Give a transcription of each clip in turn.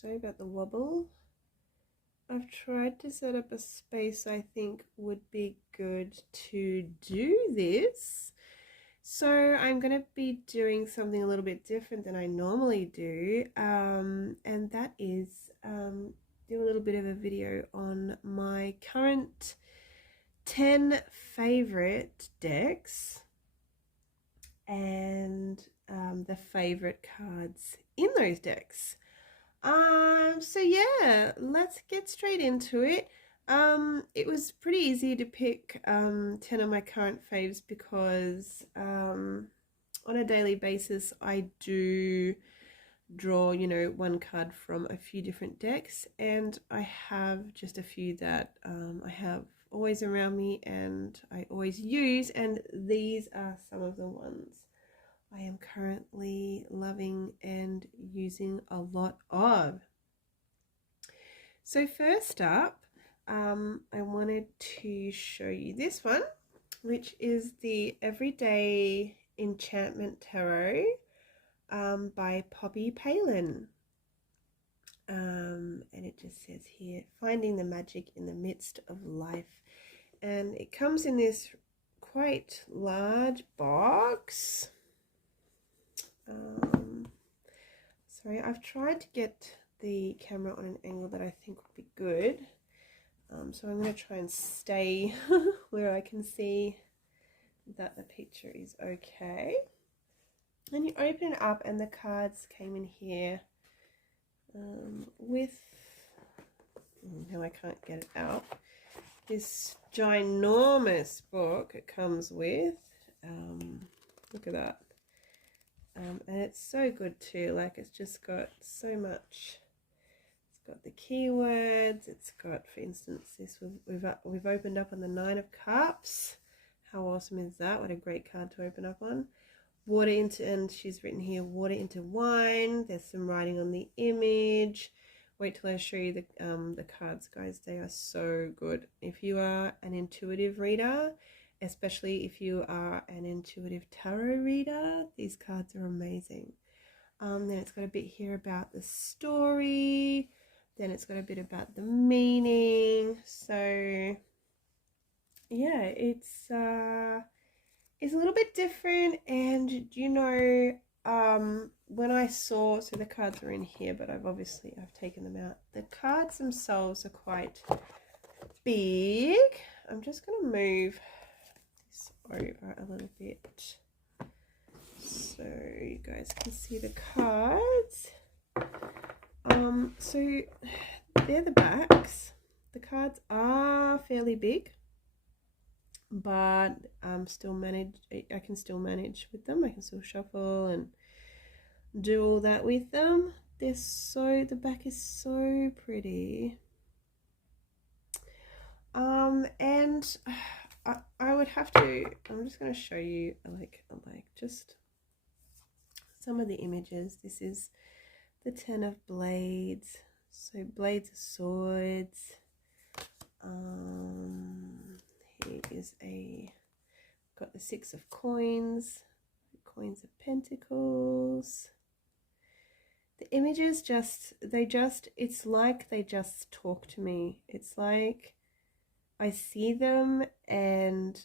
Sorry about the wobble. I've tried to set up a space I think would be good to do this. So I'm going to be doing something a little bit different than I normally do, and that is do a little bit of a video on my current 10 favorite decks and the favorite cards in those decks. So yeah, let's get straight into it. It was pretty easy to pick 10 of my current faves because on a daily basis I do draw, you know, one card from a few different decks, and I have just a few that I have always around me and I always use, and these are some of the ones I am currently loving and using a lot of. So first up, I wanted to show you this one, which is the Everyday Enchantment Tarot by Poppy Palin. And it just says here, finding the magic in the midst of life. And it comes in this quite large box. Sorry, I've tried to get the camera on an angle that I think would be good. So I'm going to try and stay where I can see that the picture is okay. And you open it up and the cards came in here with, now I can't get it out, this ginormous book it comes with. Look at that. And it's so good too, like it's just got so much. It's got the keywords, it's got, for instance, this we've opened up on the 9 of Cups. How awesome is that? What a great card to open up on. Water into, and she's written here, water into wine. There's some writing on the image. Wait till I show you the cards, guys. They are so good. If you are an intuitive reader, especially if you are an intuitive tarot reader, these cards are amazing. Then it's got a bit here about the story. Then it's got a bit about the meaning. So yeah, it's a little bit different. And you know, when I saw, so the cards are in here, but I've taken them out. The cards themselves are quite big. I'm just going to move this over a little bit so you guys can see the cards. So they're the backs. The cards are fairly big, but I can still manage with them. I can still shuffle and do all that with them. The back is so pretty. And I would have to, I'm just going to show you like just some of the images. This is the 10 of Blades, so blades of swords. Here is got the 6 of coins, coins of pentacles. The images it's like they just talk to me. It's like I see them and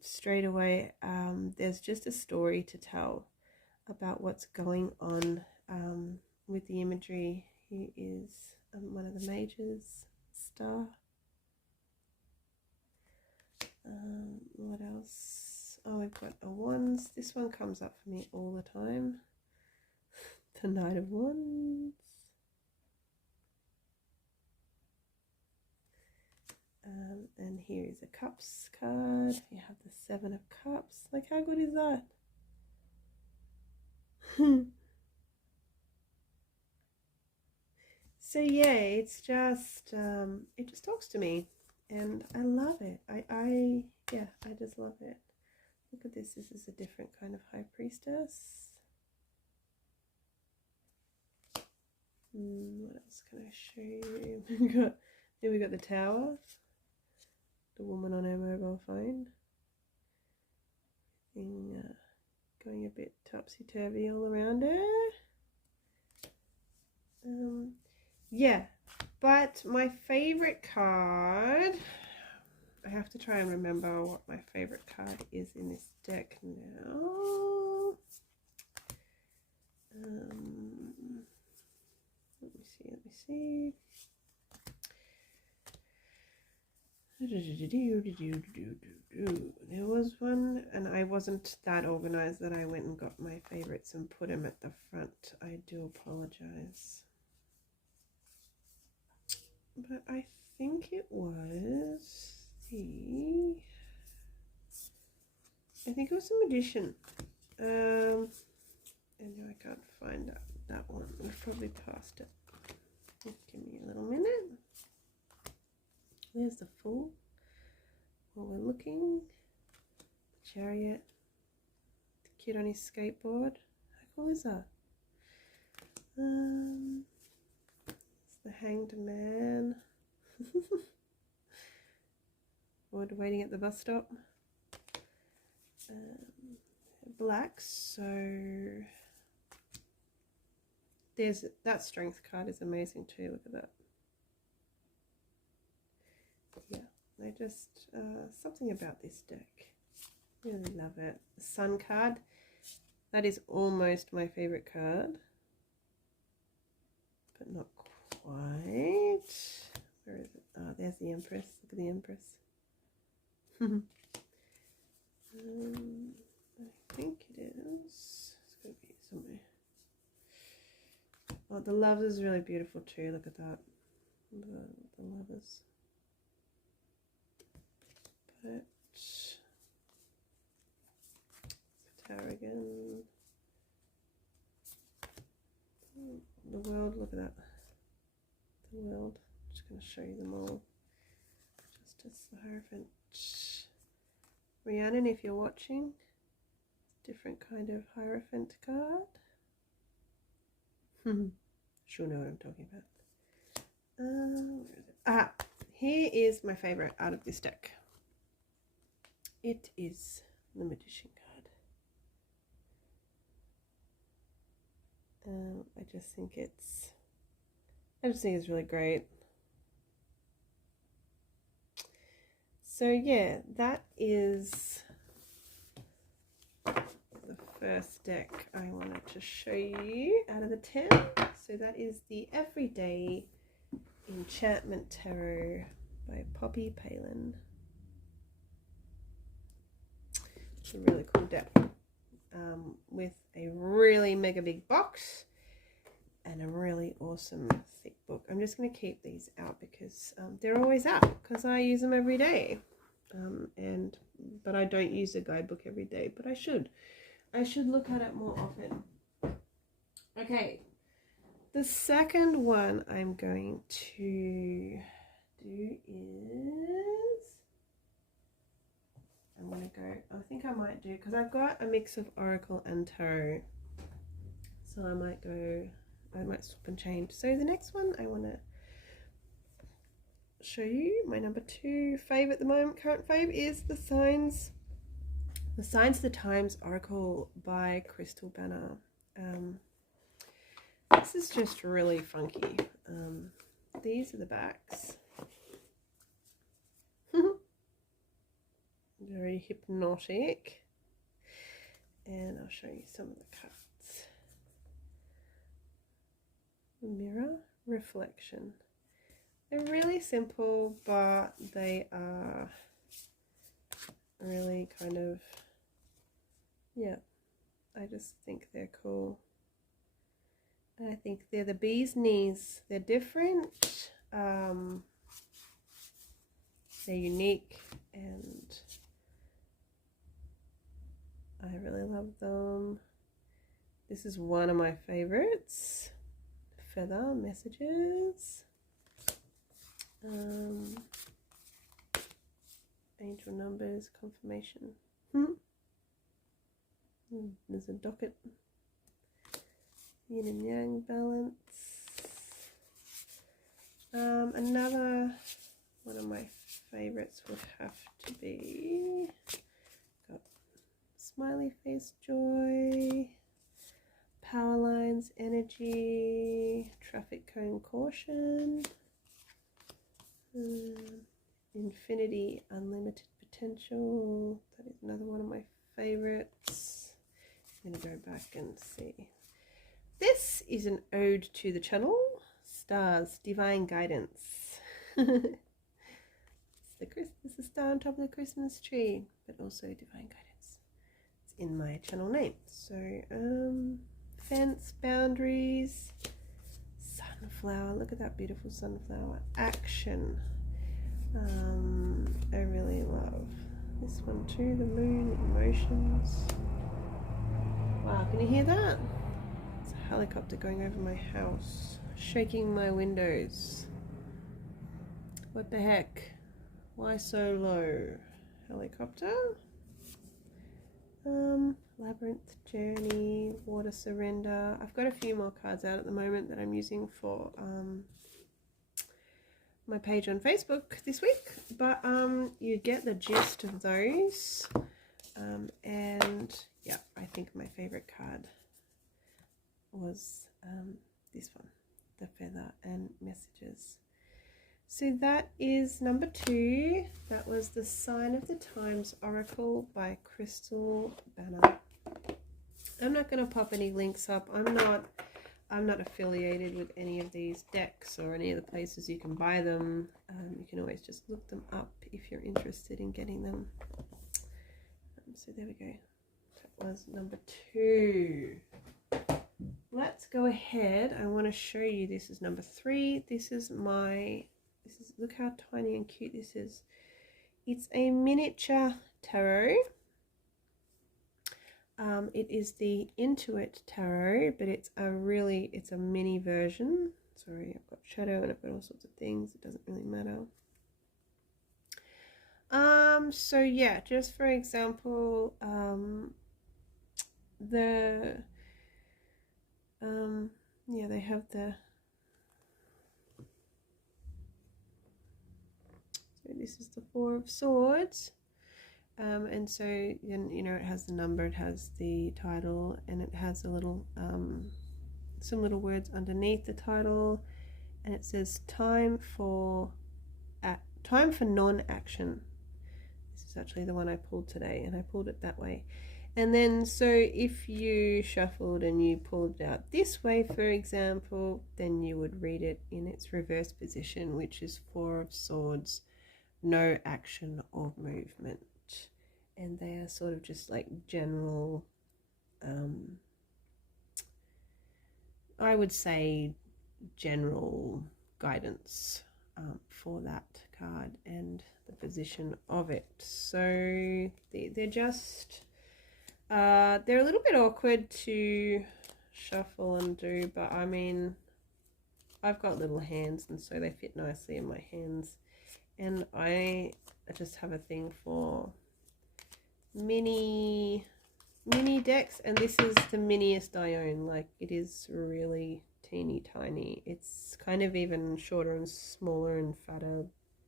straight away there's just a story to tell about what's going on with the imagery. Here is one of the mages, star. What else? Oh, we've got a wands. This one comes up for me all the time. The Knight of Wands. And here is a Cups card. You have the 7 of Cups. Like, how good is that? So yeah, it's just it just talks to me, and I love it. I just love it. Look at this. This is a different kind of High Priestess. What else can I show you? Here we got the Tower, the woman on her mobile phone. Going a bit topsy-turvy all around her. Yeah, but my favorite card, I have to try and remember what my favorite card is in this deck now. Let me see. There was one, and I wasn't that organized that I went and got my favorites and put them at the front. I do apologize. But I think it was the Magician. And now I can't find that one. I've probably passed it. Just give me a little minute. There's the Fool. While we're looking, the Chariot, the kid on his skateboard. How cool is that? It's the Hanged Man. Or waiting at the bus stop. Black, so there's that strength card is amazing too. Look at that. Yeah, I just something about this deck. Really love it. The Sun card, that is almost my favorite card, but not quite. Where is it? Oh, there's the Empress. Look at the Empress. I think it is. It's going to be somewhere. Oh, the Lovers is really beautiful too. Look at that. The Lovers. But Tower again. The World. Look at that. The World. I'm just going to show you them all. Justice, the Hierophant. Rhiannon, if you're watching, different kind of Hierophant card. She'll know what I'm talking about. Where is it? Ah, here is my favorite out of this deck. It is the Magician card. I just think it's really great. So yeah, that is the first deck I wanted to show you out of the 10. So that is the Everyday Enchantment Tarot by Poppy Palin. It's a really cool deck with a really mega big box and a really awesome thick book. I'm just going to keep these out because they're always out because I use them every day. But I don't use the guidebook every day, but I should look at it more often. Okay, the second one I'm going to do is I think I might do, because I've got a mix of Oracle and Tarot, so I might swap and change. So the next one I want to show you, my number 2 fave at the moment, current fave, is the Signs of the Times Oracle by Crystal Banner. This is just really funky. These are the backs. Very hypnotic. And I'll show you some of the cards. Mirror, Reflection. They're really simple, but they are really kind of, yeah, I just think they're cool. I think they're the bee's knees. They're different, they're unique, and I really love them. This is one of my favorites. Feather Messages. Angel Numbers, Confirmation. There's a docket. Yin and Yang Balance. Another one of my favorites would have to be, got Smiley Face Joy, power lines, energy, traffic cone caution, infinity, unlimited potential. That is another one of my favorites. I'm going to go back and see. This is an ode to the channel. Stars, divine guidance. It's the star on top of the Christmas tree, but also divine guidance. It's in my channel name. So, fence, boundaries, sunflower. Look at that beautiful sunflower. Action. I really love this one too. The moon, emotions. Wow, can you hear that? It's a helicopter going over my house, shaking my windows. What the heck? Why so low? Helicopter? Labyrinth, journey, water, surrender. I've got a few more cards out at the moment that I'm using for my page on Facebook this week, but you get the gist of those. And yeah, I think my favorite card was this one, the feather and messages. So that is number 2. That was the Sign of the Times Oracle by Crystal Banner. I'm not going to pop any links up. I'm not affiliated with any of these decks or any of the places you can buy them. You can always just look them up if you're interested in getting them. So there we go. That was number 2. Let's go ahead. I want to show you, this is number 3. Look how tiny and cute this is. It's a miniature tarot. It is the Intuit Tarot, but it's a mini version. Sorry, I've got shadow and I've got all sorts of things. It doesn't really matter. So yeah, just for example, they have so this is the 4 of Swords. And so then, you know, it has the number, it has the title, and it has a little, some little words underneath the title, and it says time for non-action. This is actually the one I pulled today, and I pulled it that way. And then, so if you shuffled and you pulled it out this way, for example, then you would read it in its reverse position, which is 4 of Swords, no action or movement. And they are sort of just like general, I would say general guidance for that card and the position of it. So they're just, they're a little bit awkward to shuffle and do, but I mean, I've got little hands and so they fit nicely in my hands. And I just have a thing for mini decks, and this is the miniest I own. Like, it is really teeny tiny. It's kind of even shorter and smaller and fatter,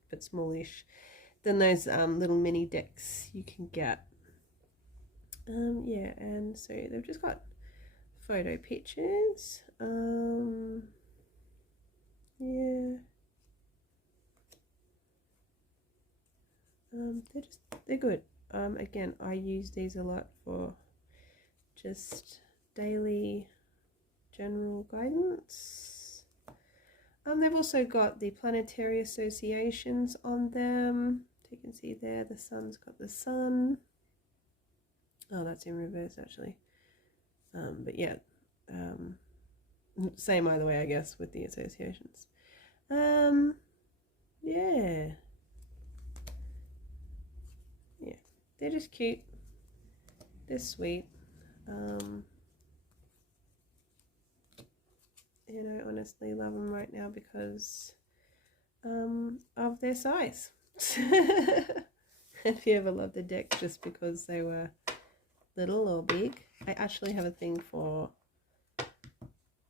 but smallish than those little mini decks you can get. Yeah, and so they've just got photo pictures. Yeah. They're good. Again, I use these a lot for just daily general guidance. They've also got the planetary associations on them. So you can see there, the sun's got the sun. Oh, that's in reverse actually. But yeah, same either way, I guess, with the associations. Yeah. They're just cute. They're sweet. And I honestly love them right now because of their size. If you ever loved a deck just because they were little or big, I actually have a thing for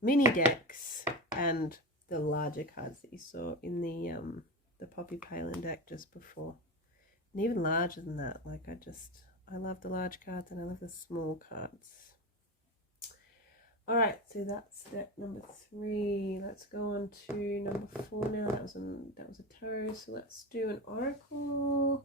mini decks and the larger cards that you saw in the Poppy Palin deck just before. And even larger than that. Like, I love the large cards and I love the small cards. All right, so that's deck number 3. Let's go on to number 4 now. That was a tarot. So let's do an oracle.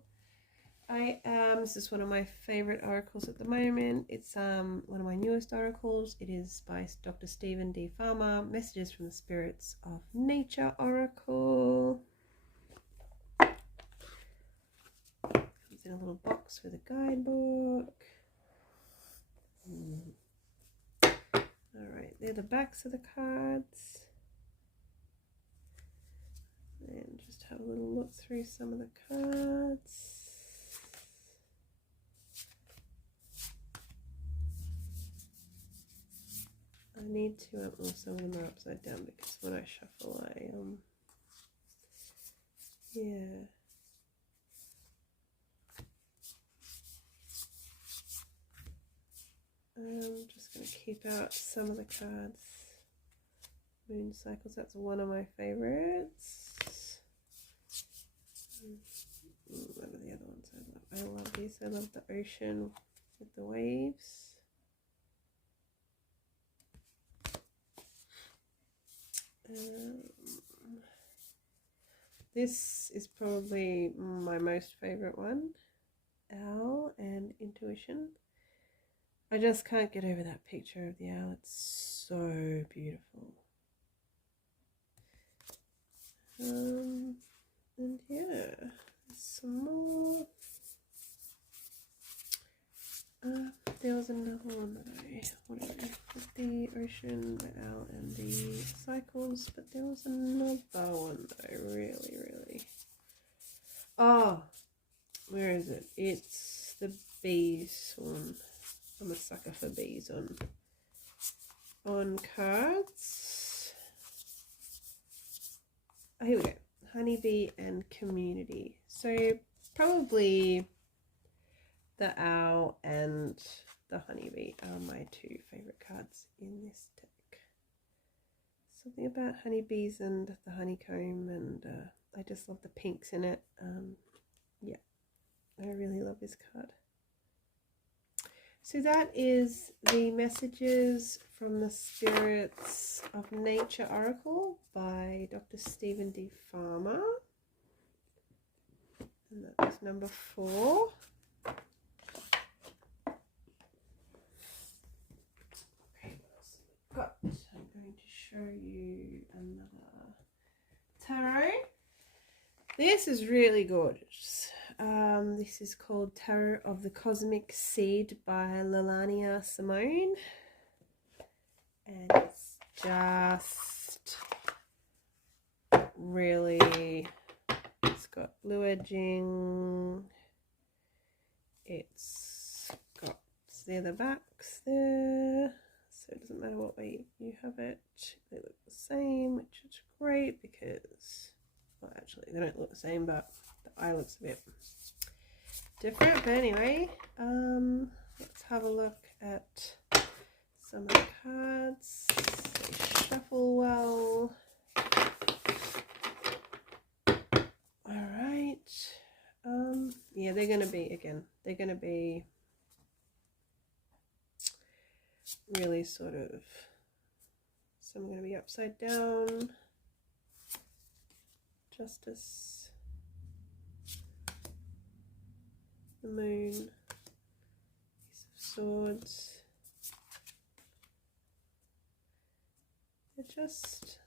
This is one of my favorite oracles at the moment. It's one of my newest oracles. It is by Dr. Stephen D. Farmer. Messages from the Spirits of Nature Oracle. Comes in a little box with a guidebook. Alright, they're the backs of the cards. And just have a little look through some of the cards. I need to, some of them are upside down because when I shuffle, yeah. I'm just going to keep out some of the cards. Moon cycles, that's one of my favorites. What are the other ones I love? I love these. I love the ocean with the waves. This is probably my most favorite one. Owl and intuition. I just can't get over that picture of the owl. It's so beautiful. And yeah, some more. There was another one that I wanted to with the ocean, the owl, and the cycles, but there was another one that I really. Oh, where is it? It's the bees one. I'm a sucker for bees on cards. Oh, here we go. Honeybee and community. So probably the owl and the honeybee are my 2 favorite cards in this deck. Something about honeybees and the honeycomb, and I just love the pinks in it. Yeah, I really love this card. So that is the Messages from the Spirits of Nature Oracle by Dr. Stephen D. Farmer. And that was number 4. Okay, what else have we got? I'm going to show you another tarot. This is really gorgeous. This is called Tarot of the Cosmic Seed by Lelania Simone. And it's just really, it's got blue edging. It's got, there the backs there. So it doesn't matter what way you have it. They look the same, which is great because, well, actually they don't look the same, but the eye looks a bit different. But anyway, let's have a look at some of the cards. They shuffle well. All right. Yeah, they're going to be really sort of, some are going to be upside down. Justice, the moon, Ace of Swords. They're just,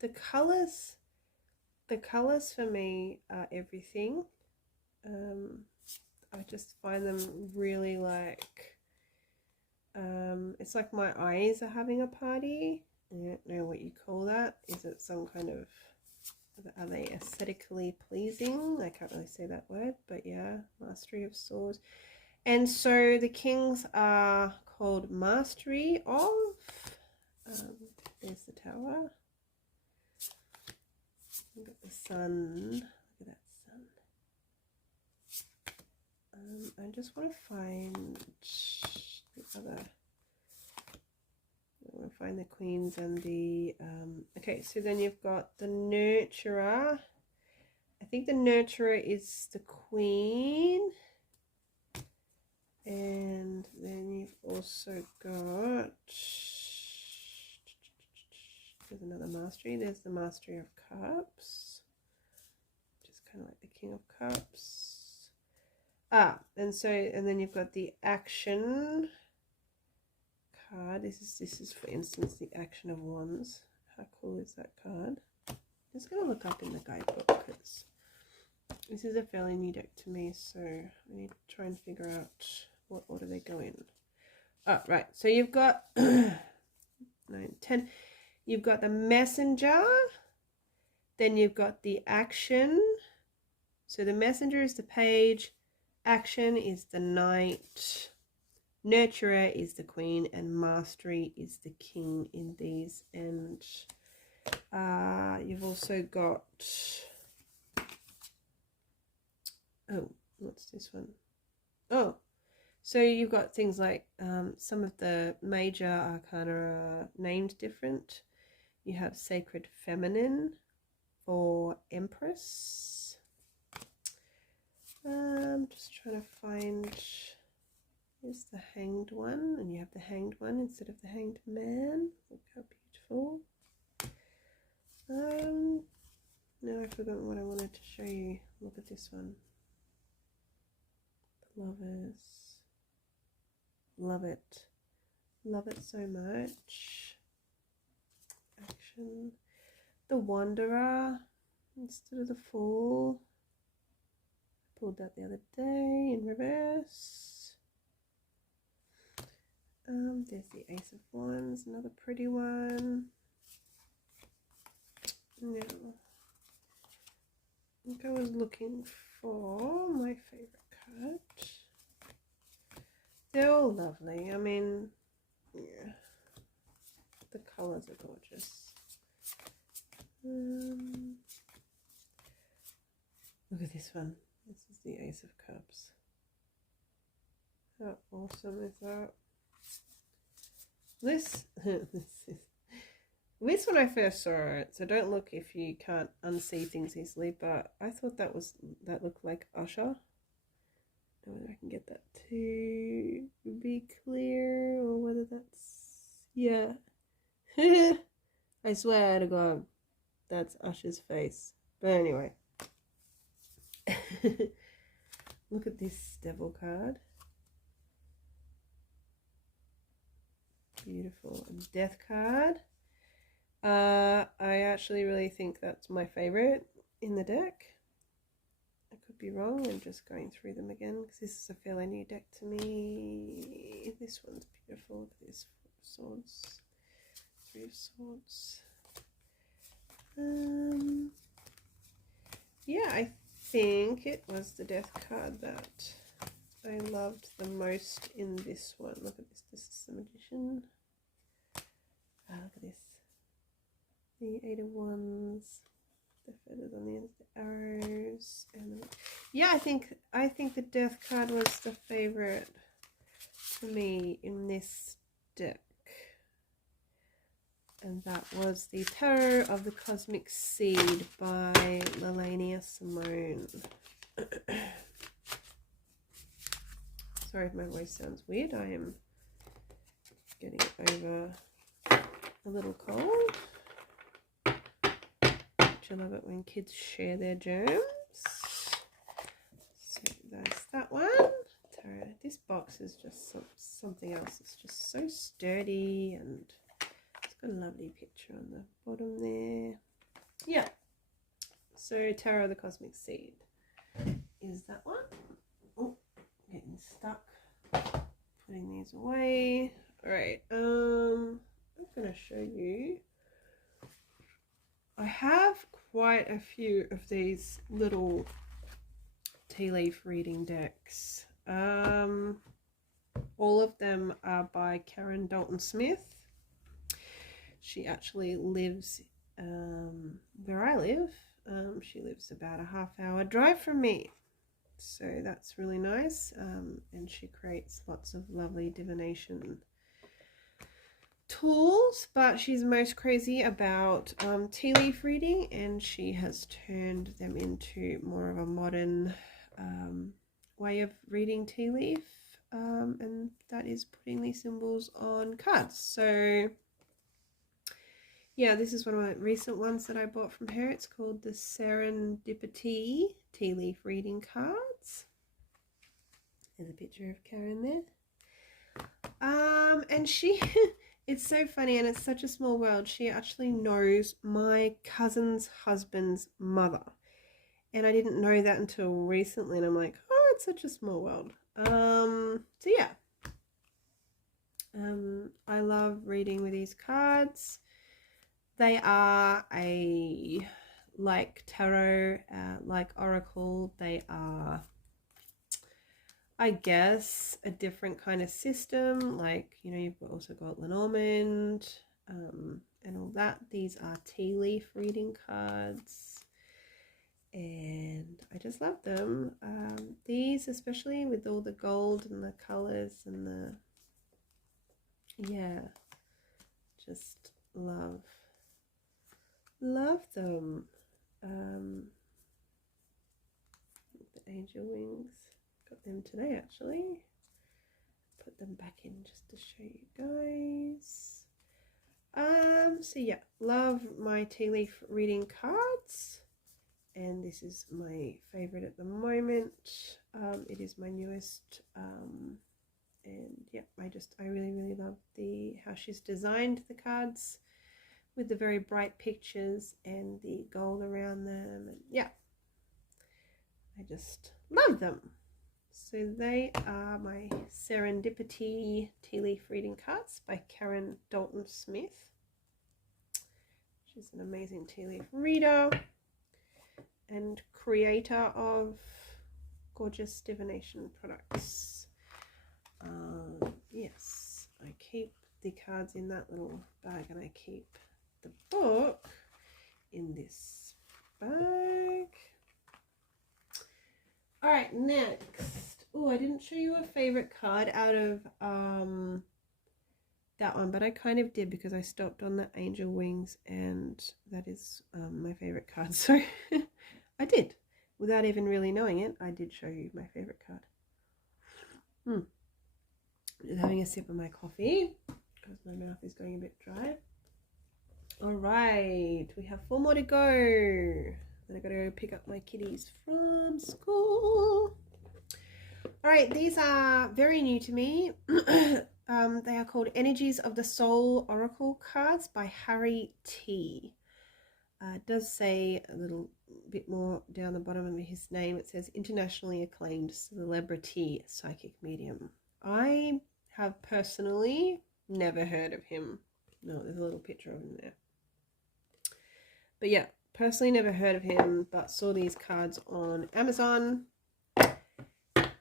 the colors for me are everything. I just find them really like, it's like my eyes are having a party. I don't know what you call that. Is it some kind of, are they aesthetically pleasing? I can't really say that word, but yeah, Mastery of Swords. And so the kings are called Mastery of, there's the Tower. We've got the Sun. Look at that Sun. I just want to find the other. I want to find the Queens and the. Okay, so then you've got the Nurturer. I think the Nurturer is the Queen. And then you've also got There's another mastery. There's the Mastery of Cups, which is kind of like the King of Cups. And then you've got the Action card. This is for instance the Action of Wands. How cool is that card? I'm just gonna look up in the guidebook because this is a fairly new deck to me, so I need to try and figure out what order they go in. Oh, right. So you've got 9, 10. You've got the Messenger. Then you've got the Action. So the Messenger is the Page. Action is the Knight. Nurturer is the Queen. And Mastery is the King in these. And you've also got... Oh, what's this one? Oh, so you've got things like some of the major arcana are named different. You have Sacred Feminine for Empress. Just trying to find, here's the Hanged One, and you have the Hanged One instead of the Hanged Man. Look how beautiful. No, I've forgotten what I wanted to show you. Look at this one. The Lovers. Love it. Love it so much. Action. The Wanderer instead of the Fool. I pulled that the other day in reverse. There's the Ace of Wands, another pretty one. Now, I think I was looking for my favorite card. They're all lovely. I mean, yeah, the colors are gorgeous. Look at this one. This is the Ace of Cups. How awesome is that? This this when I first saw it, so don't look if you can't unsee things easily, but I thought that looked like Usher. I don't know whether I can get that to be clear or whether that's, yeah. I swear to God, that's Usher's face. But anyway. Look at this Devil card. Beautiful. And Death card. I actually really think that's my favorite in the deck. I could be wrong. I'm just going through them again because this is a fairly new deck to me. This one's beautiful. This Four of Swords, Three of Swords. Yeah, I think it was the Death card that I loved the most in this one. Look at this. This is the Magician. Look at this. The Eight of Wands. The feathers on the ends, the arrows, and yeah, I think the Death card was the favorite for me in this deck, and that was the Tarot of the Cosmic Seed by Lelania Simone. Sorry if my voice sounds weird. I am getting over a little cold. I love it when kids share their germs. So that's that one. This box is just something else. It's just so sturdy, and it's got a lovely picture on the bottom there. Yeah. So Tarot of the Cosmic Seed is that one. Oh, getting stuck. Putting these away. All right. I'm gonna show you. I have quite a few of these little tea leaf reading decks. All of them are by Karen Dalton Smith. She actually lives where I live. She lives about a half-hour drive from me. So that's really nice. And she creates lots of lovely divination tools, but she's most crazy about tea leaf reading, and she has turned them into more of a modern way of reading tea leaf, and that is putting these symbols on cards. So Yeah, this is one of my recent ones that I bought from her. It's called the Serendipity Tea Leaf Reading Cards. There's a picture of Karen there. And she, it's so funny and it's such a small world. She actually knows my cousin's husband's mother. And I didn't know that until recently. And I'm like, oh, it's such a small world. So yeah. I love reading with these cards. They are like tarot, like oracle. They are, I guess, a different kind of system. Like, you know, you've also got Lenormand and all that. These are tea leaf reading cards. And I just love them. These, especially with all the gold and the colors and the, yeah, just love them. The angel wings, got them today actually. Put them back in just to show you guys. So yeah, love my tea leaf reading cards, and this is my favorite at the moment. It is my newest, and yeah, I really love how she's designed the cards with the very bright pictures and the gold around them, and yeah, I just love them. So they are my Serendipity Tea Leaf Reading Cards by Karen Dalton Smith. She's an amazing tea leaf reader and creator of gorgeous divination products. Yes, I keep the cards in that little bag and I keep the book in this bag. All right, next. Oh, I didn't show you a favorite card out of that one, but I kind of did because I stopped on the angel wings, and that is my favorite card. So I did, without even really knowing it. I did show you my favorite card. Just having a sip of my coffee because my mouth is going a bit dry. All right, we have 4 more to go. Then I gotta go pick up my kitties from school. All right, these are very new to me. They are called Energies of the Soul Oracle Cards by Harry T. It does say a little bit more down the bottom of his name. It says internationally acclaimed celebrity psychic medium. I have personally never heard of him. No, there's a little picture of him there. But yeah, personally never heard of him, but saw these cards on Amazon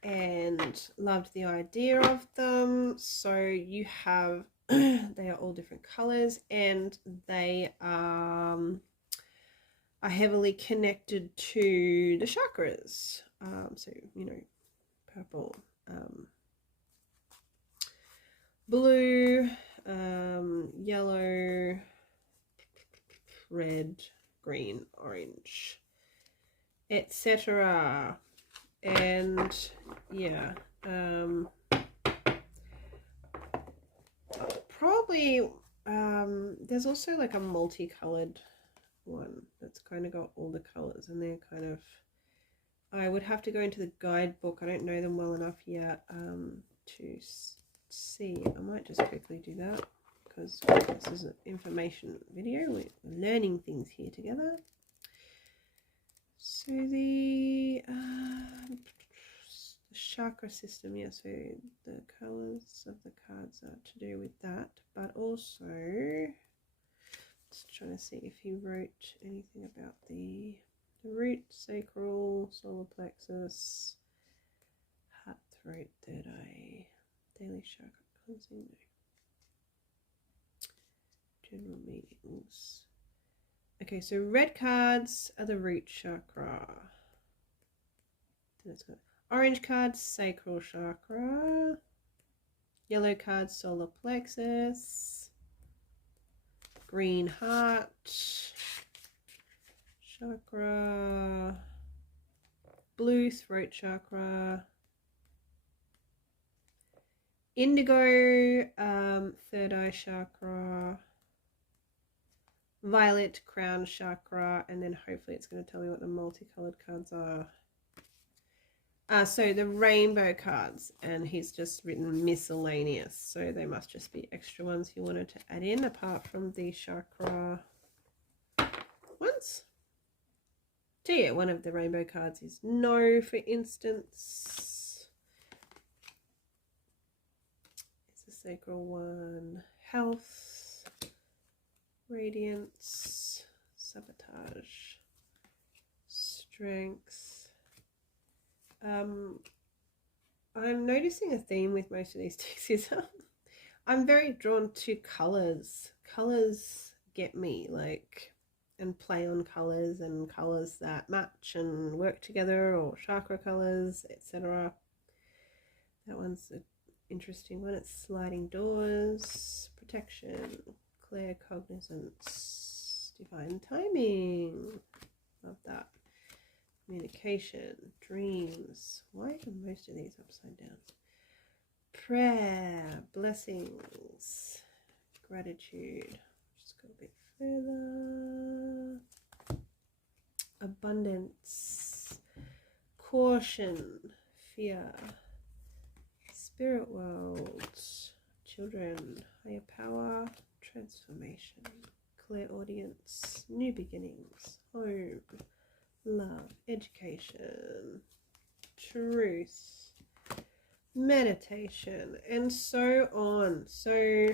and loved the idea of them. So you have, they are all different colors, and they are heavily connected to the chakras. So, you know, purple, blue, yellow, red, green, orange, etc. And yeah, probably there's also like a multicolored one that's kind of got all the colors, and they're kind of, I would have to go into the guidebook. I don't know them well enough yet to see. I might just quickly do that because this is an information video. We're learning things here together. So the chakra system, yeah, so the colors of the cards are to do with that, but also just trying to see if he wrote anything about the root, sacral, solar plexus, heart, throat, third eye, daily chakra cleansing, general meanings. Okay, so red cards are the root chakra. That's good. Orange cards, sacral chakra. Yellow cards, solar plexus. Green heart chakra. Blue throat chakra. Indigo, third eye chakra. violet crown chakra, and then hopefully it's going to tell me what the multicolored cards are. So the rainbow cards, and he's just written miscellaneous, so they must just be extra ones he wanted to add in apart from the chakra ones. So yeah, one of the rainbow cards is no, for instance. It's a sacral one. Health, radiance, sabotage, strength. I'm noticing a theme with most of these decks. I'm very drawn to colors. Colors get me, like, and play on colors and colors that match and work together, or chakra colors, etc. That one's an interesting one. It's sliding doors, protection, clear cognizance, divine timing. Love that. Communication, dreams. Why are most of these upside down? Prayer, blessings, gratitude. Just go a bit further. Abundance, caution, fear, spirit world, children, higher power, transformation, clairaudience, new beginnings, home, love, education, truth, meditation, and so on. So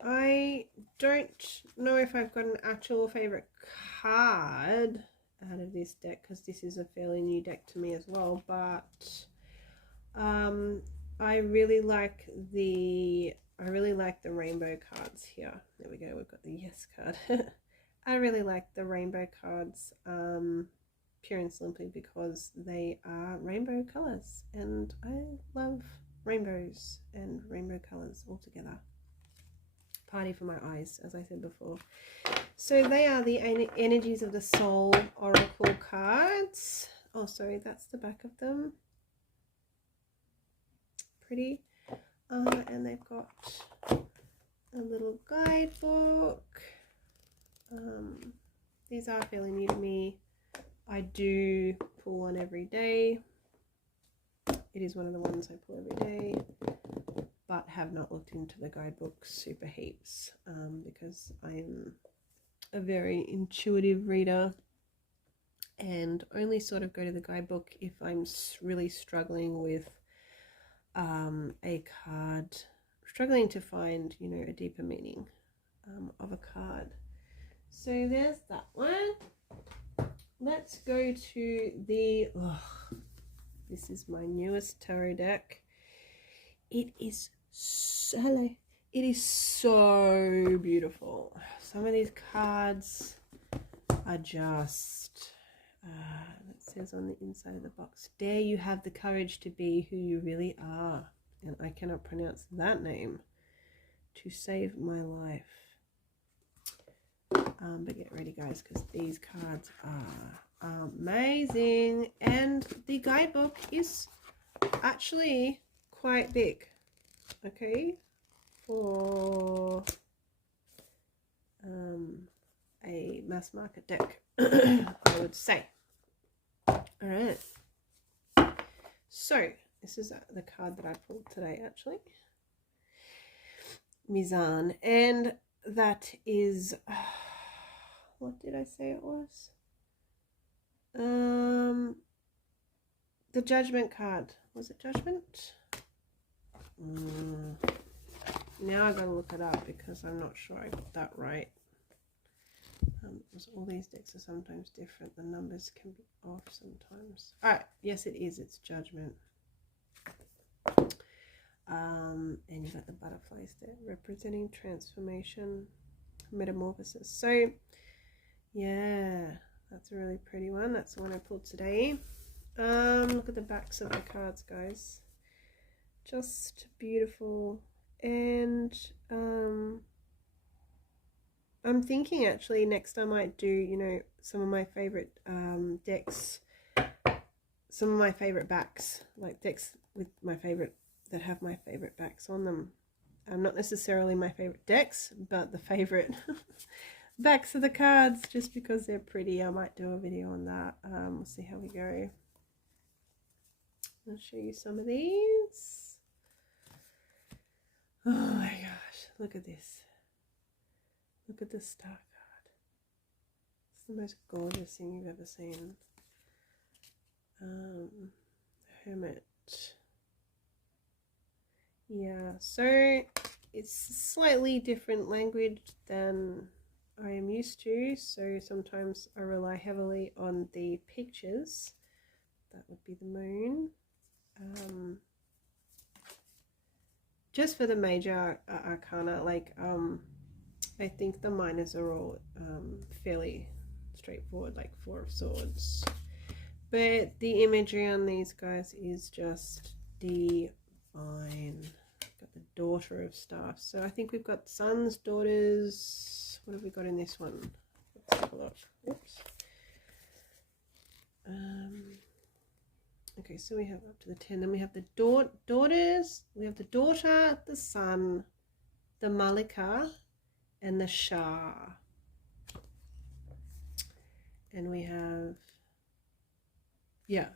I don't know if I've got an actual favorite card out of this deck, because this is a fairly new deck to me as well, but I really like the rainbow cards here. There we go, we've got the yes card. I really like the rainbow cards, pure and simply because they are rainbow colors, and I love rainbows and rainbow colors all together. Party for my eyes, as I said before. So they are the energies of the soul oracle cards. Oh, sorry, that's the back of them. Pretty. And they've got a little guidebook. These are fairly new to me. I do pull one every day. It is one of the ones I pull every day, but have not looked into the guidebook super heaps, because I'm a very intuitive reader and only sort of go to the guidebook if I'm really struggling with a card, struggling to find, you know, a deeper meaning of a card. So there's that one. Let's go to the, this is my newest tarot deck. It is so beautiful. Some of these cards are just, it says on the inside of the box, dare you have the courage to be who you really are. And I cannot pronounce that name to save my life. But get ready, guys, because these cards are amazing. And the guidebook is actually quite big, okay, for a mass market deck, I would say. All right. So this is the card that I pulled today, actually. Mizan. And that is... what did I say it was? The Judgment card. Was it Judgment? Now I gotta look it up because I'm not sure I got that right. Because all these decks are sometimes different. The numbers can be off sometimes. Alright, yes it is. It's Judgment. And you got the butterflies there representing transformation, metamorphosis. So yeah, that's a really pretty one. That's the one I pulled today. Look at the backs of the cards, guys. Just beautiful. And I'm thinking actually next I might do, you know, some of my favorite decks, some of my favorite backs, like decks with my favorite, that have my favorite backs on them. Not necessarily my favorite decks, but the favorite backs of the cards, just because they're pretty. I might do a video on that. We'll see how we go. I'll show you some of these. Oh my gosh, look at this. Look at the star card. It's the most gorgeous thing you've ever seen. Hermit. Yeah, so it's slightly different language than I am used to, so sometimes I rely heavily on the pictures. That would be the moon. Just for the major arcana, like I think the minors are all fairly straightforward, like Four of Swords, but the imagery on these guys is just divine. Got the Daughter of Staff, so I think we've got sons, daughters. What have we got in this one? Let's have a look. Oops. Okay, so we have up to the 10. Then we have the daughters. We have the daughter, the son, the Malika, and the Shah. And we have, yeah,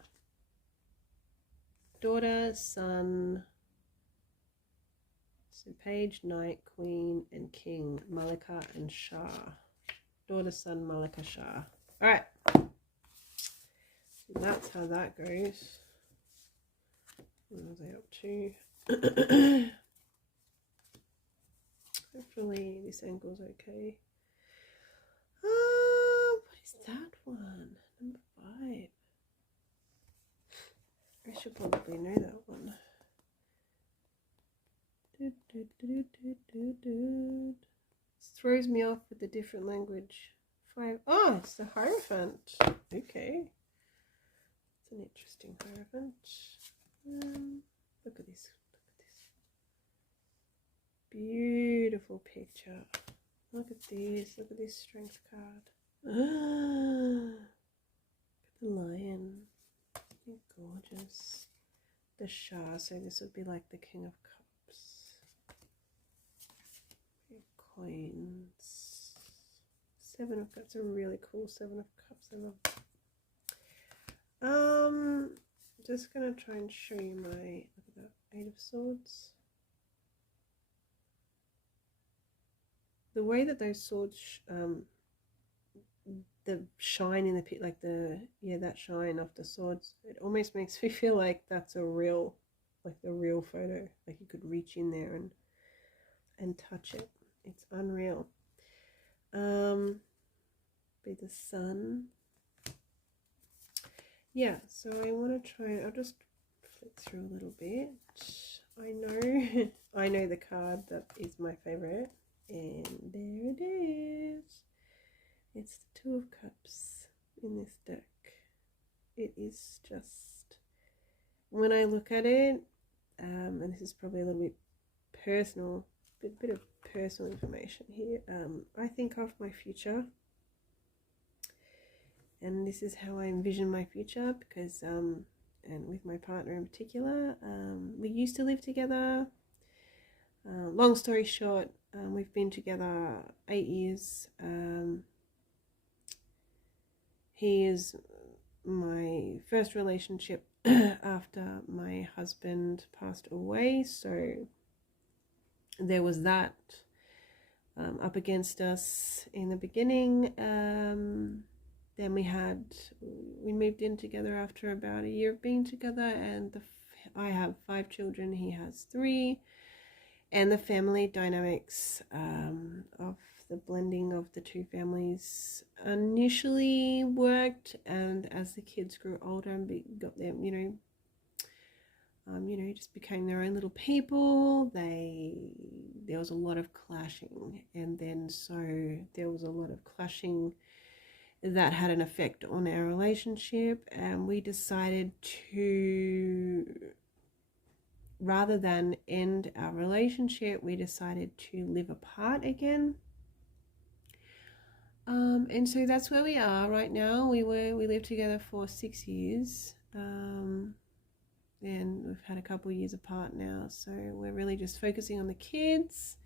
daughter, son, so page, knight, queen, and king, Malika and Shah. Daughter, son, Malika, Shah. All right. That's how that goes. What was I up to? Hopefully this angle's okay. What is that one? Number 5. I should probably know that one. This throws me off with the different language. 5. Oh, it's the Hierophant. Okay. It's an interesting Hierophant. Look at this. Look at this. Beautiful picture. Look at this. Look at this strength card. Look at the lion. Gorgeous. The Shah. So this would be like the King of Cups. Coins. 7 of Cups. A really cool 7 of Cups. I love that. Just gonna try and show you my, look at that, 8 of Swords. The way that those swords, the shine in the pit, like the, yeah, that shine off the swords, it almost makes me feel like that's a real, like the real photo. Like you could reach in there and touch it. It's unreal. Be the sun. Yeah, so I want to try, I'll just flip through a little bit. I know the card that is my favorite, and there it is. It's the 2 of Cups in this deck. It is just, when I look at it, and this is probably a little bit personal, bit of personal information here. I think of my future. And this is how I envision my future, because, and with my partner in particular, we used to live together. Long story short, we've been together 8 years. He is my first relationship after my husband passed away, so there was that up against us in the beginning. Then we moved in together after about a year of being together, and I have 5 children, he has 3, and the family dynamics of the blending of the 2 families initially worked, and as the kids grew older and got them, just became their own little people, there was a lot of clashing, and then so there was a lot of clashing that had an effect on our relationship, and we decided to, rather than end our relationship, we decided to live apart again. And so that's where we are right now. We lived together for 6 years. and we've had a couple years apart now, so we're really just focusing on the kids.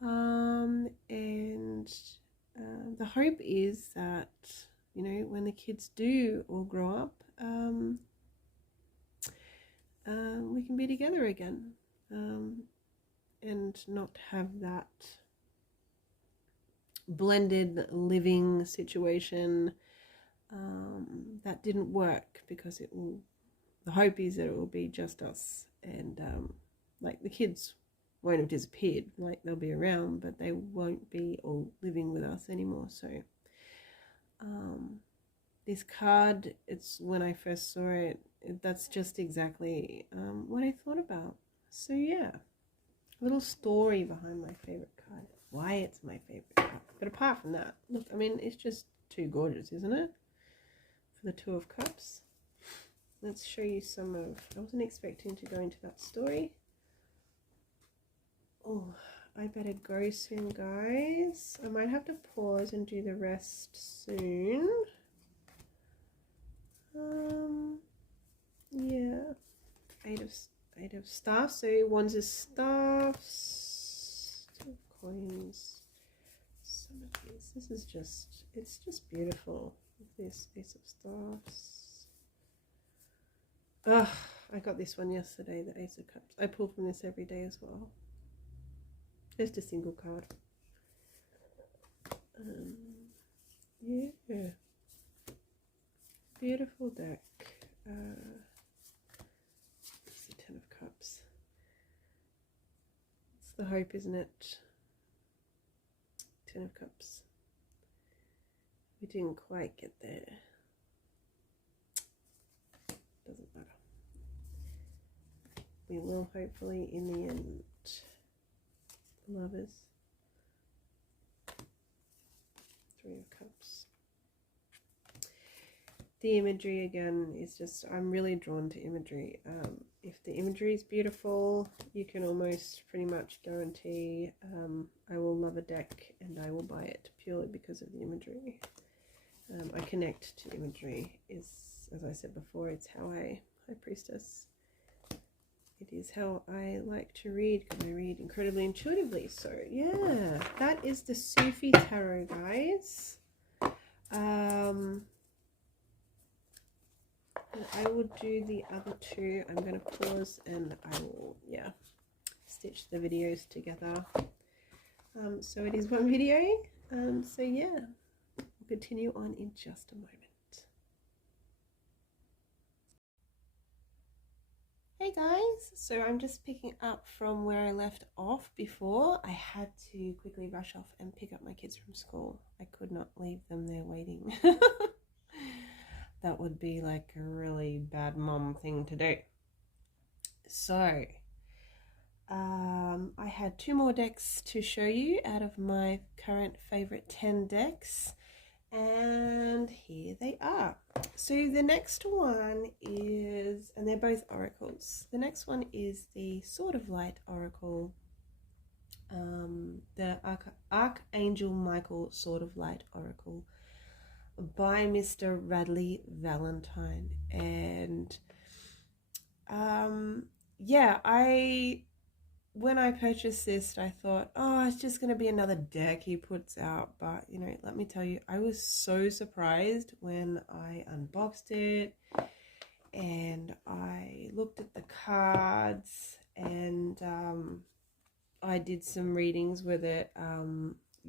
And the hope is that, you know, when the kids do all grow up, we can be together again, and not have that blended living situation that didn't work, because the hope is that it will be just us, and like the kids won't have disappeared, like they'll be around, but they won't be all living with us anymore. So this card, it's when I first saw it, that's just exactly what I thought about. So yeah, a little story behind my favorite card, why it's my favorite card. But apart from that, look, I mean, it's just too gorgeous, isn't it? For the Two of Cups. Let's show you some of, I wasn't expecting to go into that story. Oh, I better go soon, guys. I might have to pause and do the rest soon. Yeah, eight of staffs. So wands is staffs, two of coins, some of these. This is just, it's just beautiful. This ace of staffs. Oh, I got this one yesterday, the Ace of Cups. I pull from this every day as well. Just a single card. Yeah, beautiful deck. It's the Ten of Cups. It's the hope, isn't it? Ten of Cups. We didn't quite get there. Doesn't matter. We will hopefully in the end. Lovers. Three of Cups. The imagery again is just, I'm really drawn to imagery. If the imagery is beautiful, you can almost pretty much guarantee I will love a deck and I will buy it purely because of the imagery. I connect to imagery. Is, as I said before, it's how High Priestess. It is how I like to read, because I read incredibly intuitively. So yeah, that is the Sufi Tarot, guys. I will do the other two. I'm going to pause and I will, yeah, stitch the videos together. So it is one video. So yeah, we'll continue on in just a moment. Hey guys, so I'm just picking up from where I left off before. I had to quickly rush off and pick up my kids from school. I could not leave them there waiting. That would be like a really bad mom thing to do. So, I had two more decks to show you out of my current favorite 10 decks. And here they are. So the next one is, and they're both oracles. The next one is the Sword of Light Oracle, the Archangel Michael Sword of Light Oracle by Mr. Radley Valentine. And yeah, when I purchased this, I thought, oh, it's just going to be another deck he puts out. But, you know, let me tell you, I was so surprised when I unboxed it and I looked at the cards and I did some readings with it.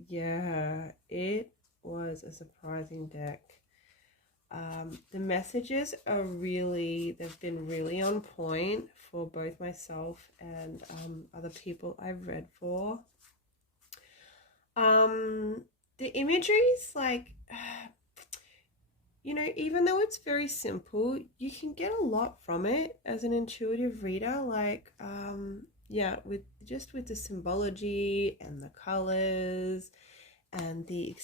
Yeah, it was a surprising deck. The messages are really, they've been really on point for both myself and other people I've read for. The imagery is like, you know, even though it's very simple, you can get a lot from it as an intuitive reader. Like, yeah, with the symbology and the colors and the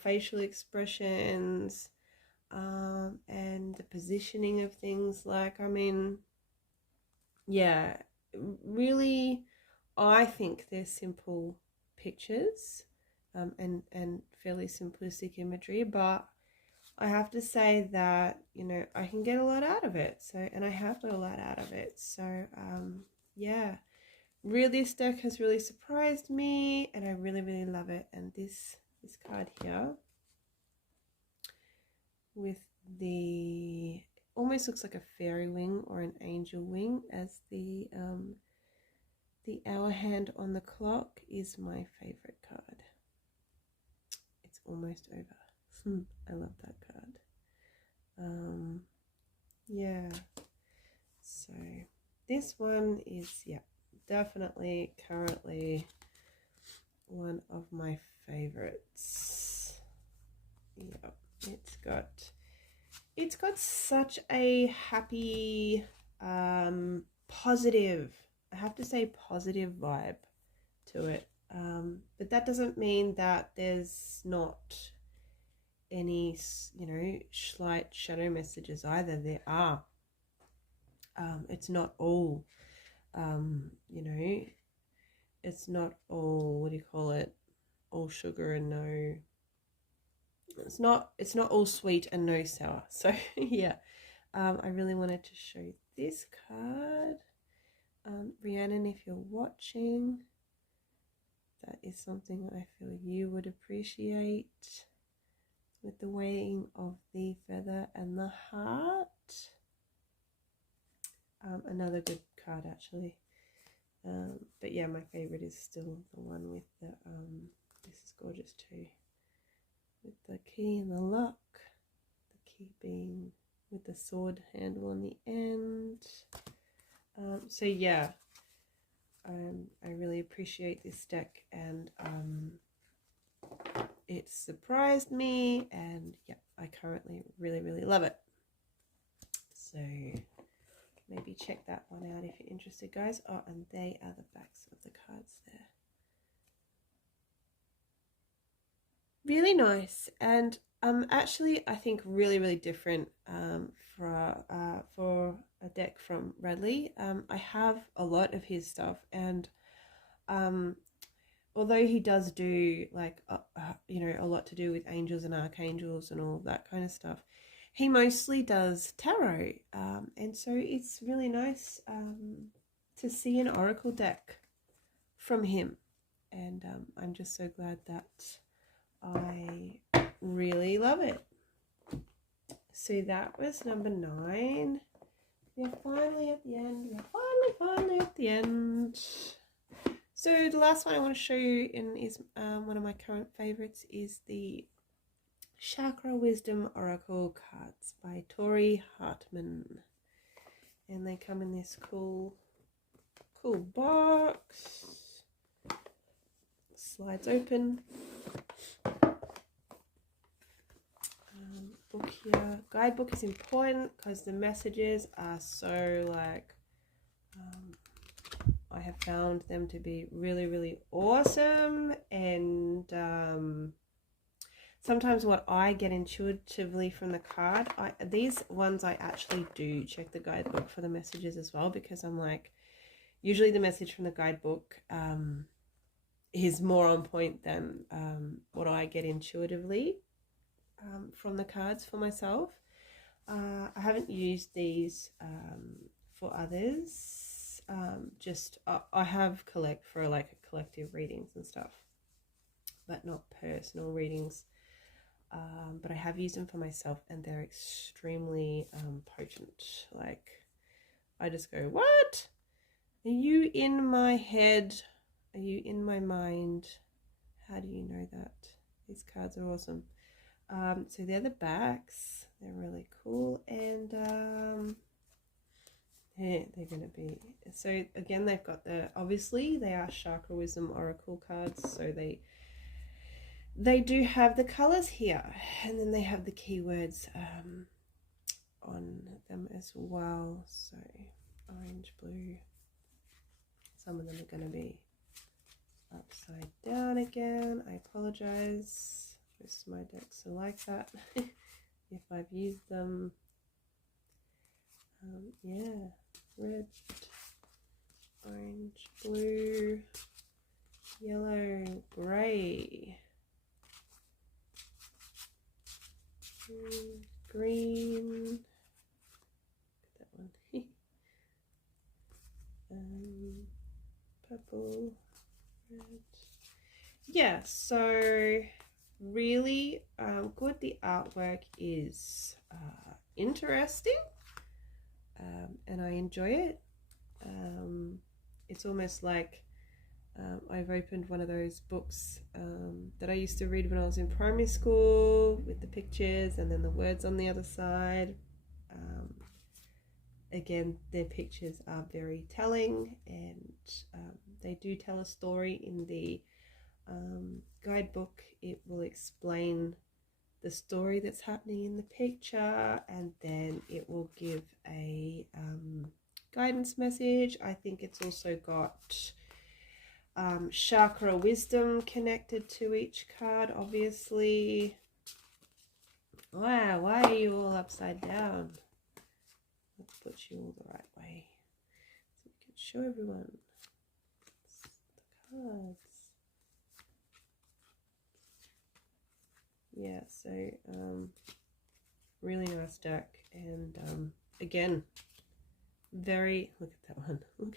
facial expressions. And the positioning of things, like, I mean, yeah, really, I think they're simple pictures and fairly simplistic imagery, but I have to say that, you know, I can get a lot out of it. So, and I have got a lot out of it. So, yeah, really, this deck has really surprised me, and I really, really love it. And this card here with the almost looks like a fairy wing or an angel wing as the hour hand on the clock is my favorite card. It's almost over. I love that card. Yeah, so this one is, yeah, definitely currently one of my favorites. Yeah, it's got such a happy, positive, I have to say positive vibe to it. But that doesn't mean that there's not any, you know, slight shadow messages either. There are. It's not all, you know, it's not all, what do you call it, all sugar and no, it's not all sweet and no sour. So yeah, I really wanted to show this card. Rhiannon, if you're watching, that is something I feel you would appreciate, with the weighing of the feather and the heart. Another good card actually. But yeah, my favorite is still the one with the this is gorgeous too, with the key and the lock, the key being with the sword handle on the end. So yeah, I really appreciate this deck, and it surprised me, and yeah, I currently really, really love it. So maybe check that one out if you're interested, guys. Oh, and they are the backs of the cards there. Really nice, and actually I think really, really different for a deck from Radley. I have a lot of his stuff, and although he does do like you know, a lot to do with angels and archangels and all that kind of stuff, he mostly does tarot, and so it's really nice to see an oracle deck from him, and I'm just so glad that I really love it. So that was number 9. We're finally at the end. We're finally at the end. So the last one I want to show you is one of my current favorites, is the Chakra Wisdom Oracle cards by Tori Hartman, and they come in this cool box. Slides open. Book here. Guidebook is important because the messages are so like, I have found them to be really, really awesome, and sometimes what I get intuitively from the card, these ones I actually do check the guidebook for the messages as well, because I'm like, usually the message from the guidebook is more on point than what I get intuitively from the cards for myself. I haven't used these for others. Just I have collect for like collective readings and stuff, but not personal readings. But I have used them for myself, and they're extremely potent. Like, I just go, what? Are you in my head? Are you in my mind? How do you know that? These cards are awesome. So they're the backs. They're really cool, and they're going to be, so again, they've got obviously they are Chakra Wisdom Oracle cards, so they do have the colors here, and then they have the keywords on them as well. So orange, blue, some of them are going to be upside down again. I apologize. Most of my decks are like that if I've used them. Yeah, red, orange, blue, yellow, grey. green, that one, purple, red. Yeah, so really good. The artwork is interesting, and I enjoy it. It's almost like I've opened one of those books that I used to read when I was in primary school with the pictures and then the words on the other side. Again, their pictures are very telling, and they do tell a story. In the guidebook, it will explain the story that's happening in the picture, and then it will give a guidance message. I think it's also got chakra wisdom connected to each card, obviously. Wow, why are you all upside down? Let's put you all the right way so we can show everyone the cards. Yeah, so really nice deck, and again, very, look at that one. Look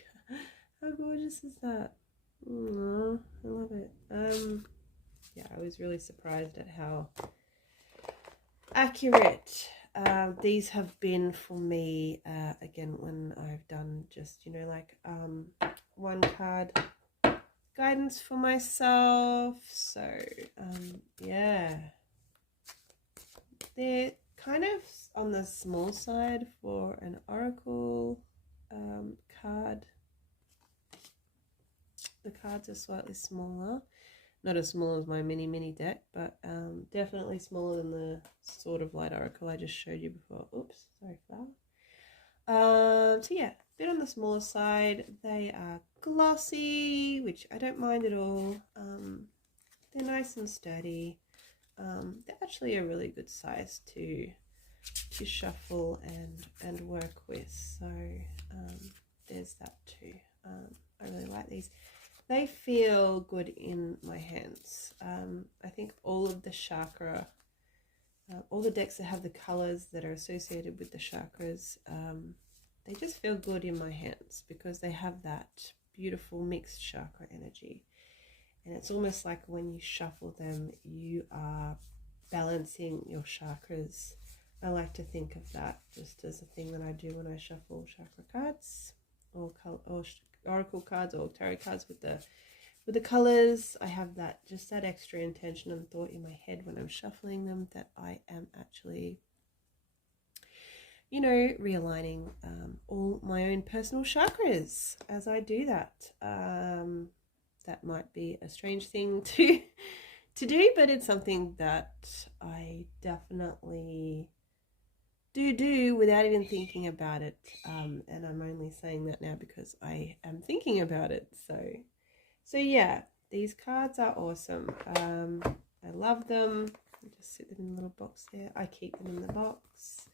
how gorgeous is that. Aww, I love it. Yeah, I was really surprised at how accurate these have been for me. Again, when I've done just, you know, like one card guidance for myself. So yeah, they're kind of on the small side for an oracle card. The cards are slightly smaller, not as small as my mini deck, but definitely smaller than the sort of light oracle I just showed you before. Oops, sorry for that. So yeah, a bit on the smaller side. They are glossy, which I don't mind at all. They're nice and sturdy. They're actually a really good size to shuffle and work with. So there's that too. I really like these. They feel good in my hands. I think all of the chakra, all the decks that have the colors that are associated with the chakras, they just feel good in my hands because they have that beautiful mixed chakra energy. And it's almost like when you shuffle them, you are balancing your chakras. I like to think of that just as a thing that I do when I shuffle chakra cards or oracle cards or tarot cards with the colors. I have that, just that extra intention and thought in my head when I'm shuffling them, that I am actually, you know, realigning all my own personal chakras as I do that. That might be a strange thing to do, but it's something that I definitely do without even thinking about it, and I'm only saying that now because I am thinking about it. So yeah, these cards are awesome. I love them. I just sit them in a little box there. I keep them in the box.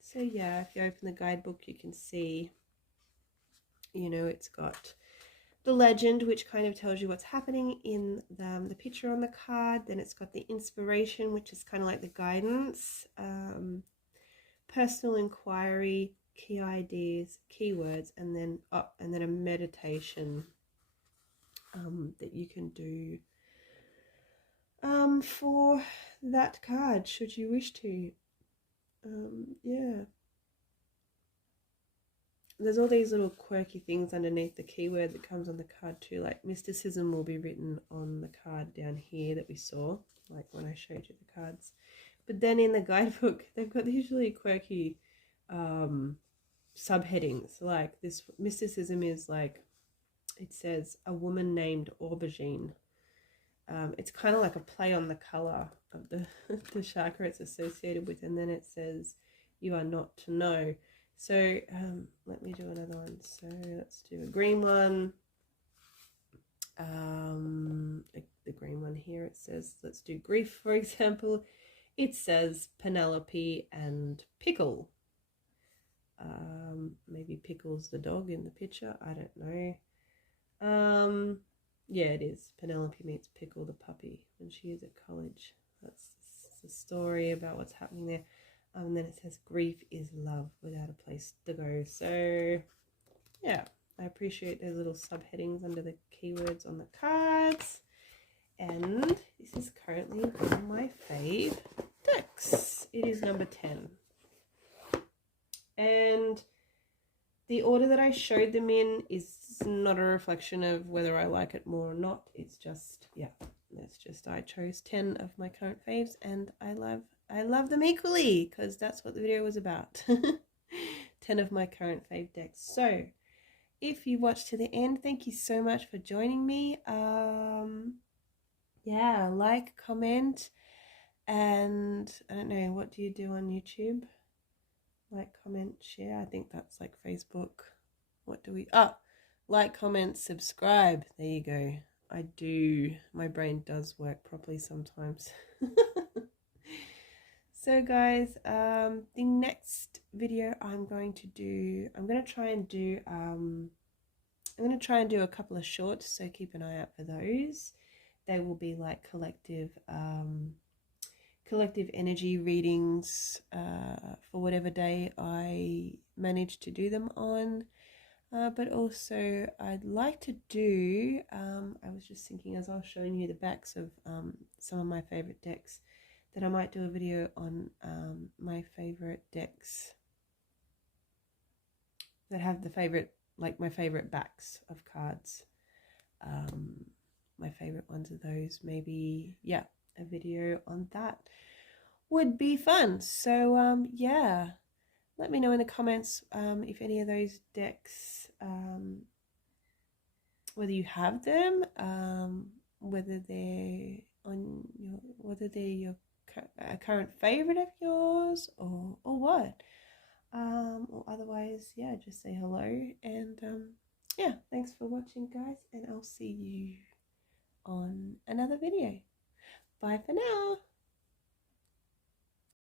So yeah, if you open the guidebook, you can see, you know, it's got the legend, which kind of tells you what's happening in the picture on the card. Then it's got the inspiration, which is kind of like the guidance, personal inquiry, key ideas, keywords, and then a meditation that you can do for that card, should you wish to. Yeah. There's all these little quirky things underneath the keyword that comes on the card too, like mysticism will be written on the card down here that we saw, like when I showed you the cards. But then in the guidebook, they've got these really quirky subheadings, like this mysticism is like, it says a woman named Aubergine. It's kind of like a play on the color of the chakra it's associated with, and then it says you are not to know. So let me do another one. So let's do a green one. The green one here, it says, let's do grief, for example. It says Penelope and Pickle. Maybe Pickle's the dog in the picture. I don't know. Yeah, it is. Penelope meets Pickle the puppy when she is at college. That's a story about what's happening there. And then it says grief is love without a place to go. So yeah, I appreciate those little subheadings under the keywords on the cards. And this is currently one of my fave decks. It is number 10. And the order that I showed them in is not a reflection of whether I like it more or not. It's just, yeah, it's just I chose 10 of my current faves and I love them equally because that's what the video was about. 10 of my current fave decks. So if you watched to the end, thank you so much for joining me. Yeah, like, comment, and I don't know, what do you do on YouTube? Like, comment, share. I think that's like Facebook. What do we, like, comment, subscribe. There you go. I do, my brain does work properly sometimes. So guys, the next video I'm going to try and do a couple of shorts, so keep an eye out for those. They will be like collective energy readings for whatever day I manage to do them on. But also I'd like to do, I was just thinking as I was showing you the backs of some of my favorite decks, that I might do a video on my favorite decks that have the favorite, like my favorite backs of cards. My favorite ones of those, maybe, yeah, a video on that would be fun. So yeah, let me know in the comments if any of those decks, whether you have them, whether they're your current favorite of yours, or what, or otherwise, yeah, just say hello. And yeah, thanks for watching guys, and I'll see you on another video. Bye for now.